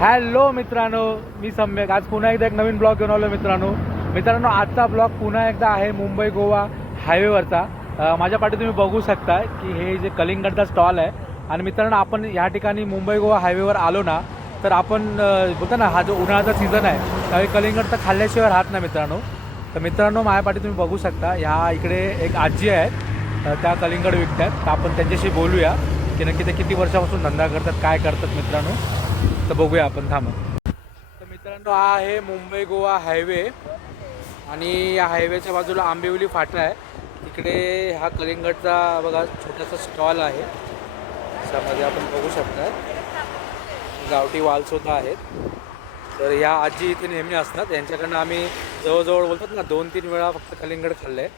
Hello मित्रांनो मी सम्यक. आज पुन्हा एकदा एक नवीन ब्लॉग घेऊन आलो मित्रांनो. मित्रांनो आजचा ब्लॉग पुन्हा एकदा आहे मुंबई गोवा हायवेवरचा. माझ्या पाठी तुम्ही बघू शकता की हे जे कलिंगडचा स्टॉल आहे. आणि मित्रांनो आपण या ठिकाणी मुंबई गोवा हायवेवर आलो ना तर आपण बोलतो ना हा जो उन्हाळ्याचा सीझन आहे त्यावेळी कलिंगड तर खाल्ल्याशिवाय राहत नाही मित्रांनो. तर मित्रांनो माझ्या पाठी तुम्ही बघू शकता ह्या इकडे एक आजी आहेत. त्या कलिंगड विकतात. तर आपण त्यांच्याशी बोलूया की नक्की ते किती वर्षापासून धंदा करतात काय करतात मित्रांनो. तर बघूया आपण थांबा. तर मित्रांनो हा आहे मुंबई गोवा हायवे. आणि या हायवेच्या बाजूला आंबिवली फाटा आहे. तिकडे हा कलिंगडचा बघा छोटासा स्टॉल आहे. त्यामध्ये आपण बघू शकता. गावठी वालसुद्धा आहेत. तर या आजी इथे नेहमी असतात. यांच्याकडनं आम्ही जवळजवळ बोलतात ना दोन तीन वेळा फक्त कलिंगड खाल्लं आहे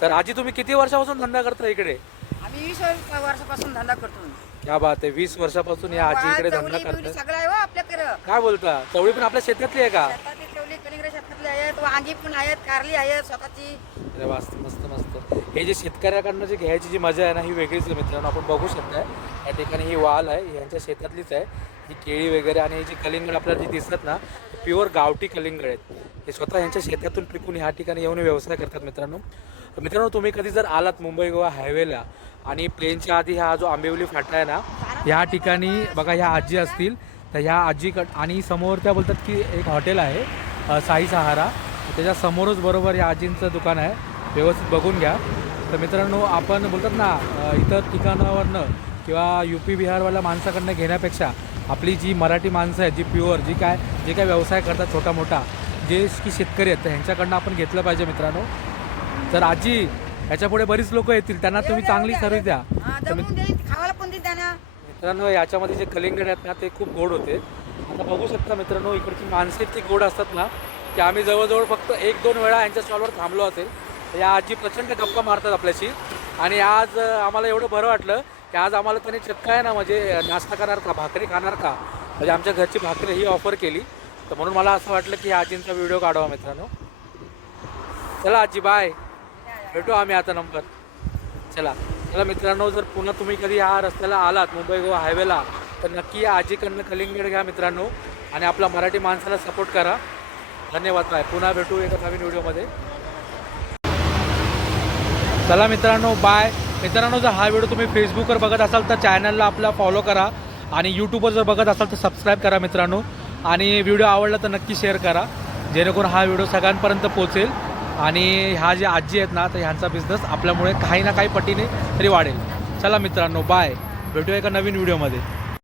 तर आजी तुम्ही किती वर्षापासून धंदा करता इकडे? आम्ही वीस वर्ष- वर्षापासून धंदा करतो. क्या बात आहे वीस वर्षापासून या आजी इकडे धंदा चवली बिवली करतात सगळं आहे हो आपल्याकडं. काय बोलता चवळी पण आपल्या शेतातली आहे का? शेतातली चवली कलिंगड शेतातली आहेत वांगी पण आहेत कारली आहेत स्वतःची. अरे मस्त मस्त मस्त. हे जे शेतकऱ्याकडनं जे घ्यायची जी मजा आहे ना ही वेगळीच आहे मित्रांनो आपण बघू शकताय. या ठिकाणी ही वाल आहे यांच्या शेतातलीच आहे. ही केळी वगैरे आणि हे जे कलिंगड आपल्याला जे दिसतात ना प्युअर गावठी कलिंगड आहेत. हे स्वतः यांच्या शेतातून पिकून ह्या ठिकाणी येऊन व्यवसाय करतात मित्रांनो. मित्रांनो तुम्ही कधी जर आलात मुंबई गोवा हायवेला आणि प्लेनच्या आधी हा जो आंबिवली फाटा आहे ना या ठिकाणी बघा ह्या आजी असतील. तर ह्या आजीकड आणि समोर त्या बोलतात की एक हॉटेल आहे साई सहारा. त्याच्या समोरच बरोबर या आजींचं दुकान आहे. व्यवस्थित बघून घ्या. तर मित्रांनो आपण बोलतात ना इतर ठिकाणावरनं किंवा यू पी बिहारवाल्या माणसाकडनं घेण्यापेक्षा आपली जी मराठी माणसं आहेत जी प्युअर जी काय जे काय व्यवसाय करतात छोटा मोठा जे की शेतकरी आहेत तर ह्यांच्याकडनं आपण घेतलं पाहिजे मित्रांनो. तर आजी ह्याच्या पुढे बरीच लोक येतील त्यांना तुम्ही चांगली सर्व्हिस द्या. खावायला पण त्यांना. मित्रांनो याच्यामध्ये जे कलिंगड आहेत ना ते खूप गोड होते. आता बघू शकता मित्रांनो इकडची माणसं इतकी गोड असतात ना की आम्ही जवळजवळ फक्त एक दोन वेळा यांच्या स्टॉलवर थांबलो असेल. या आजी प्रचंड गप्पा मारतात आपल्याशी. आणि आज आम्हाला एवढं बरं वाटलं की आज आम्हाला त्यांनी चक्का आहे ना म्हणजे नाश्ता करणार का भाकरी खाणार का? म्हणजे आमच्या घरची भाकरी ही ऑफर केली. तर म्हणून मला असं वाटलं की आजींचा व्हिडिओ काढावा मित्रांनो. चला आजी बाय भेटू आम्ही आता नंबर. चला. चला मित्रांनो जर पुन्हा तुम्ही कधी या रस्त्याला आलात मुंबई गोवा हायवेला तर नक्की आजीकडनं कलिंगड घ्या मित्रांनो आणि आपला मराठी माणसाला सपोर्ट करा. धन्यवाद बाय. पुन्हा भेटू एका नवीन व्हिडिओमध्ये. चला मित्रांनो बाय. मित्रांनो जर हा व्हिडिओ तुम्ही फेसबुकवर बघत असाल तर चॅनलला आपला फॉलो करा आणि यूट्यूबवर जर बघत असाल तर सबस्क्राईब करा मित्रांनो. आणि व्हिडिओ आवडला तर नक्की शेअर करा. जेणेकरून हा व्हिडिओ सगळ्यांपर्यंत पोचेल आणि ह्या जे आजी आहेत ना तर ह्यांचा बिझनेस आपल्यामुळे काही ना काही पटीने तरी वाढेल. चला मित्रांनो बाय भेटूया एका नवीन व्हिडिओमध्ये